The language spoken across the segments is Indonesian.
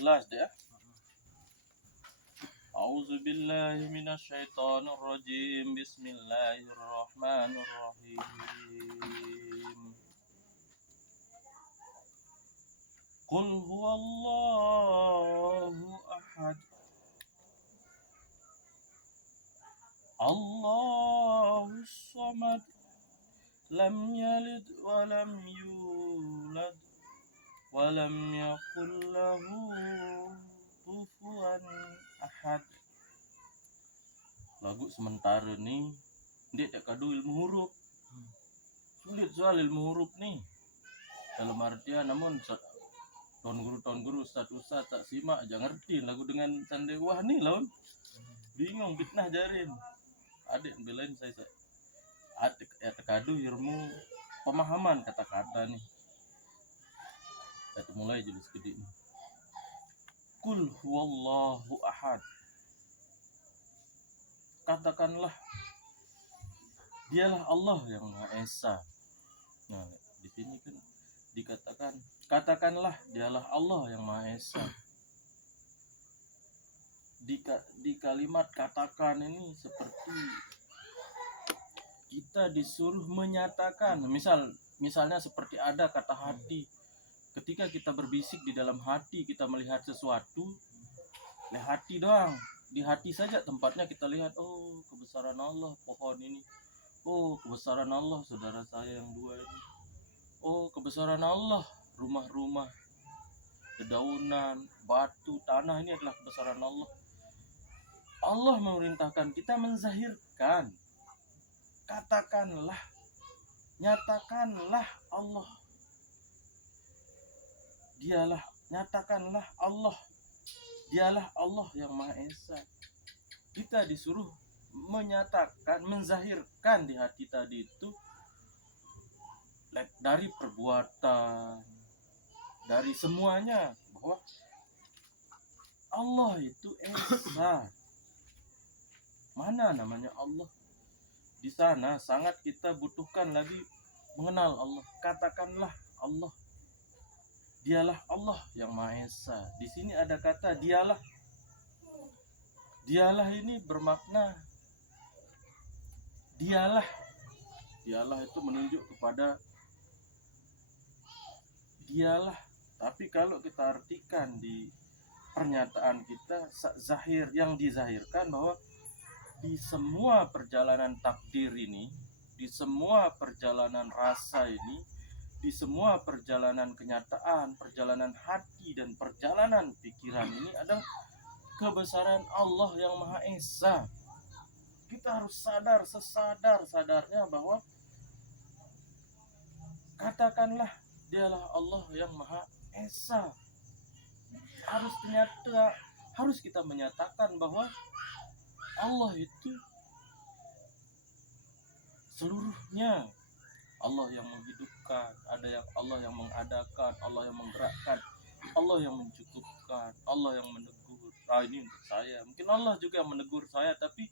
jelas deh ya. A'udzubillahi minasyaitonirrajim. Bismillahirrahmanirrahim. Qul huwallahu ahad. Allahus samad. Lam yalid wa lam yulad wa lam yakul lahu kufuwan ahad. Lagu sementara nih dia tak kadu ilmu huruf. Sulit soal ilmu huruf nih. Dalam artian namun tahun guru ustaz tak simak aja ngerti lagu dengan cande wah nih lawan. Bingung fitnah jarin. Adik belain saya. Adik ya terkadu ilmu pemahaman kata-kata nih. Kita mulai jadi sedikit nih. Qul huwallahu ahad. Katakanlah dialah Allah yang Maha Esa. Nah, di sini kan dikatakan katakanlah dialah Allah yang Maha Esa. Di kalimat katakan ini seperti kita disuruh menyatakan. Misalnya seperti ada kata hati. Ketika kita berbisik di dalam hati, kita melihat sesuatu, lihat hati doang. Di hati saja tempatnya kita lihat, oh kebesaran Allah pohon ini, oh kebesaran Allah saudara saya yang dua ini, oh kebesaran Allah rumah-rumah, dedaunan, batu, tanah ini adalah kebesaran Allah. Allah memerintahkan kita menzahirkan. Katakanlah, nyatakanlah Allah. Dialah, nyatakanlah Allah. Dialah Allah yang Maha Esa. Kita disuruh menyatakan, menzahirkan di hati tadi itu dari perbuatan, dari semuanya bahwa Allah itu Esa. Mana namanya Allah? Di sana sangat kita butuhkan lagi mengenal Allah. Katakanlah Allah. Dialah Allah yang Maha Esa. Di sini ada kata dialah. Dialah ini bermakna dialah. Dialah itu menunjuk kepada dialah. Tapi kalau kita artikan di pernyataan kita zahir, yang dizahirkan bahwa di semua perjalanan takdir ini, di semua perjalanan rasa ini, di semua perjalanan kenyataan, perjalanan hati dan perjalanan pikiran ini adalah kebesaran Allah yang Maha Esa. Kita harus sadar sesadar-sadarnya bahwa katakanlah dialah Allah yang Maha Esa. Harus kita menyatakan bahwa Allah itu seluruhnya. Allah yang menghidupkan, ada yang Allah yang mengadakan, Allah yang menggerakkan, Allah yang mencukupkan, Allah yang menegur. Ini untuk saya. Mungkin Allah juga yang menegur saya, tapi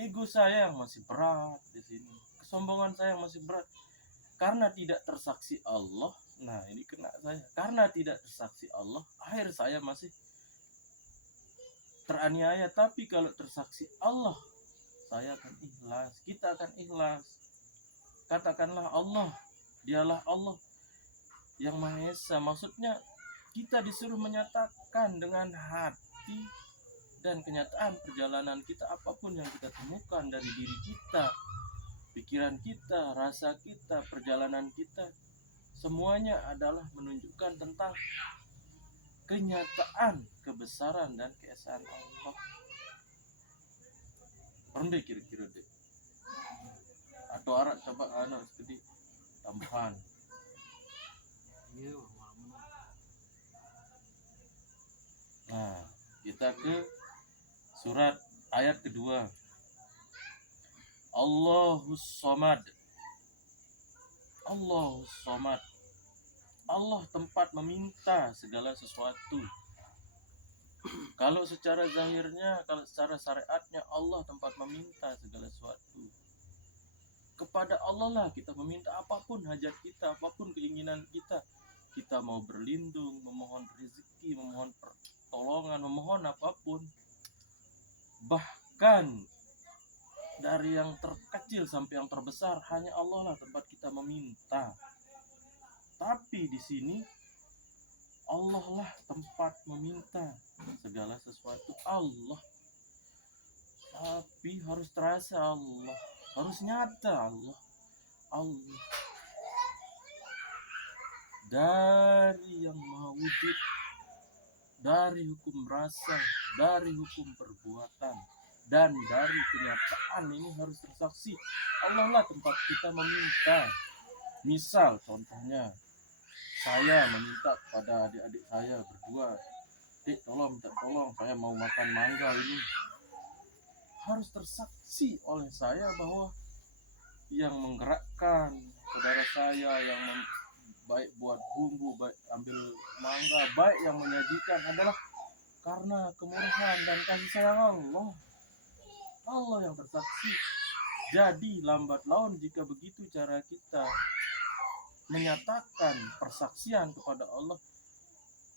ego saya yang masih berat di sini. Kesombongan saya yang masih berat. Karena tidak tersaksi Allah, nah ini kena saya. Karena tidak tersaksi Allah, akhir saya masih teraniaya. Tapi kalau tersaksi Allah, saya akan ikhlas, kita akan ikhlas. Katakanlah Allah, dialah Allah yang Maha Esa. Maksudnya kita disuruh menyatakan dengan hati dan kenyataan perjalanan kita, apapun yang kita temukan dari diri kita, pikiran kita, rasa kita, perjalanan kita, semuanya adalah menunjukkan tentang kenyataan kebesaran dan keesaan Allah. Rendek kira-kira deh. Atau arak coba sedikit tambahan. Nah, kita ke surat ayat kedua. Allahus Samad. Allahus Samad. Allah tempat meminta segala sesuatu. Kalau secara zahirnya, kalau secara syariatnya, Allah tempat meminta segala sesuatu. Kepada Allah lah kita meminta apapun hajat kita, apapun keinginan kita. Kita mau berlindung, memohon rezeki, memohon pertolongan, memohon apapun. Bahkan dari yang terkecil sampai yang terbesar hanya Allah lah tempat kita meminta. Tapi di sini Allah lah tempat meminta segala sesuatu Allah. Tapi harus terasa Allah, harus nyata Allah. Allah dari yang maha wujud, dari hukum rasa, dari hukum perbuatan, dan dari kenyataan ini harus tersaksi. Allah lah tempat kita meminta. Misal contohnya, saya meminta kepada adik-adik saya berdua, "Dik, tolong, minta tolong, saya mau makan mangga ini." Harus tersaksi oleh saya bahwa yang menggerakkan saudara saya, yang baik buat bumbu, baik ambil mangga, baik yang menyajikan adalah karena kemurahan dan kasih sayang Allah. Allah yang tersaksi. Jadi lambat laun jika begitu cara kita menyatakan persaksian kepada Allah,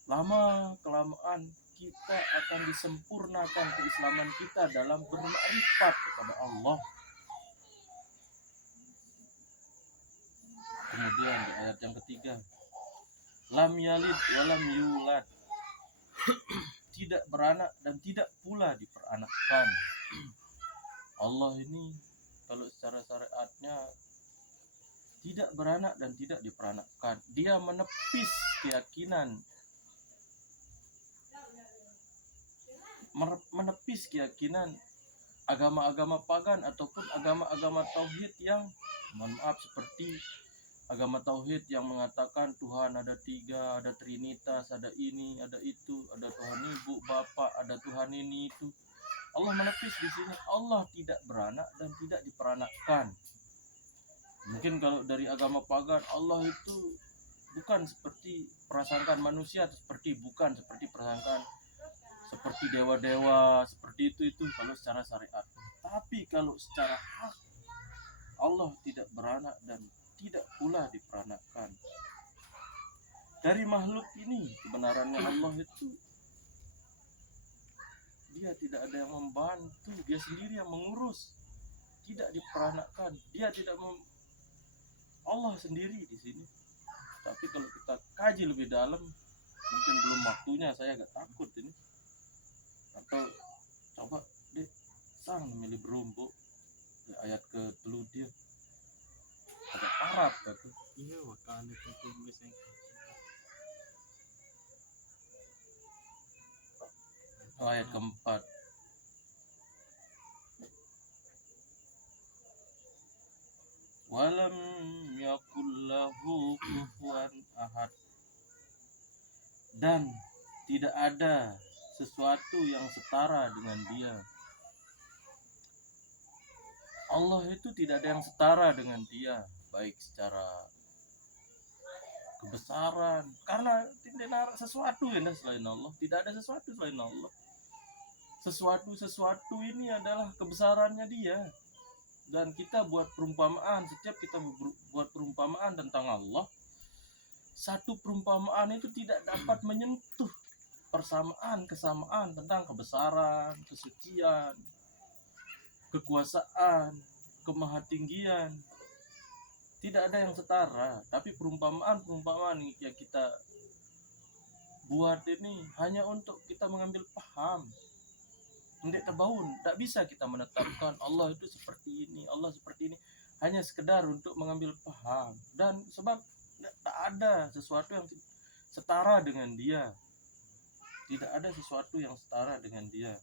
lama kelamaan kita akan disempurnakan keislaman kita dalam bermakrifat kepada Allah. Kemudian di ayat yang ketiga, lam yalid walam yulad, tidak beranak dan tidak pula diperanakkan. Allah ini kalau secara syariatnya tidak beranak dan tidak diperanakkan. Dia menepis keyakinan agama-agama pagan ataupun agama-agama tauhid yang, mohon maaf, seperti agama tauhid yang mengatakan Tuhan ada 3, ada trinitas, ada ini, ada itu, ada Tuhan Ibu, Bapak, ada Tuhan ini itu. Allah menepis di sini. Allah tidak beranak dan tidak diperanakkan. Mungkin kalau dari agama pagan, Allah itu bukan seperti prasangkaan manusia, bukan seperti prasangkaan seperti dewa-dewa, seperti itu kalau secara syariat. Tapi kalau secara hak, Allah tidak beranak dan tidak pula diperanakkan. Dari makhluk ini kebenarannya Allah itu, dia tidak ada yang membantu, dia sendiri yang mengurus, tidak diperanakkan. Dia tidak Allah sendiri di sini. Tapi kalau kita kaji lebih dalam, mungkin belum waktunya, saya agak takut ini. Atau coba deh sang memilih berumbu di ayat ke-10 dia agak parah gitu. Iya, waktu itu bisa. Ayat keempat, walam yakul lahu kufuwan ahad, dan tidak ada sesuatu yang setara dengan dia. Allah itu tidak ada yang setara dengan dia, baik secara kebesaran, karena tidak ada sesuatu yang selain Allah, tidak ada sesuatu selain Allah. Sesuatu ini adalah kebesarannya dia. Dan kita buat perumpamaan, setiap kita buat perumpamaan tentang Allah, satu perumpamaan itu tidak dapat menyentuh kesamaan tentang kebesaran, kesucian, kekuasaan, kemahatinggian. Tidak ada yang setara. Tapi perumpamaan yang kita buat ini hanya untuk kita mengambil paham. Tidak terbaun, tidak bisa kita menetapkan Allah itu seperti ini, Allah seperti ini, hanya sekedar untuk mengambil paham. Dan sebab tak ada sesuatu yang setara dengan dia, tidak ada sesuatu yang setara dengan dia.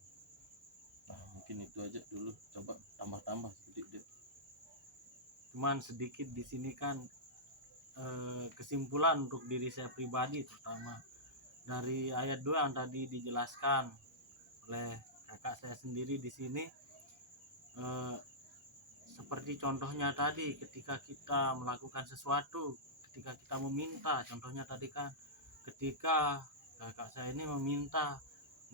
Nah, mungkin itu aja dulu, coba tambah sedikit. Cuman sedikit di sini kan kesimpulan untuk diri saya pribadi, terutama dari ayat 2 yang tadi dijelaskan oleh kakak saya sendiri di sini, seperti contohnya tadi ketika kita melakukan sesuatu, ketika kita meminta, contohnya tadi kan ketika kakak saya ini meminta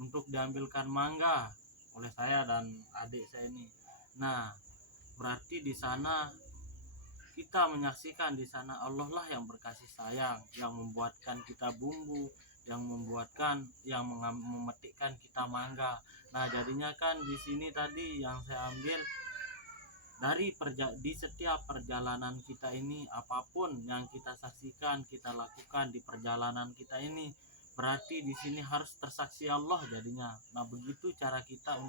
untuk diambilkan mangga oleh saya dan adik saya ini. Nah, berarti di sana kita menyaksikan di sana Allah lah yang berkasih sayang, yang membuatkan kita bumbu yang memetikkan kita mangga. Nah, jadinya kan di sini tadi yang saya ambil dari di setiap perjalanan kita ini, apapun yang kita saksikan, kita lakukan di perjalanan kita ini, berarti di sini harus tersaksi Allah jadinya. Nah, begitu cara kita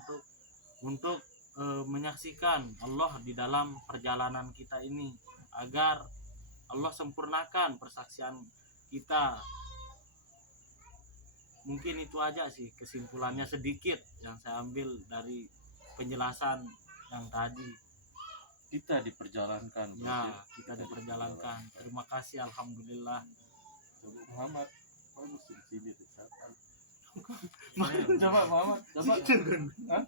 untuk menyaksikan Allah di dalam perjalanan kita ini, agar Allah sempurnakan persaksian kita. Mungkin itu aja sih kesimpulannya sedikit yang saya ambil dari penjelasan yang tadi. Kita diperjalankan. Ya, kita diperjalankan. Terima kasih, alhamdulillah. Muhammad, kau mesti sini disatan. Coba Muhammad, coba. Hah?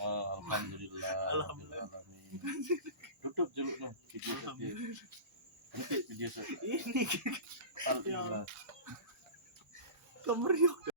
Oh, alhamdulillah. Alhamdulillah. Tutup dulu nih video saya. Nanti video saya. Ini Alhamdulillah. kemeriah.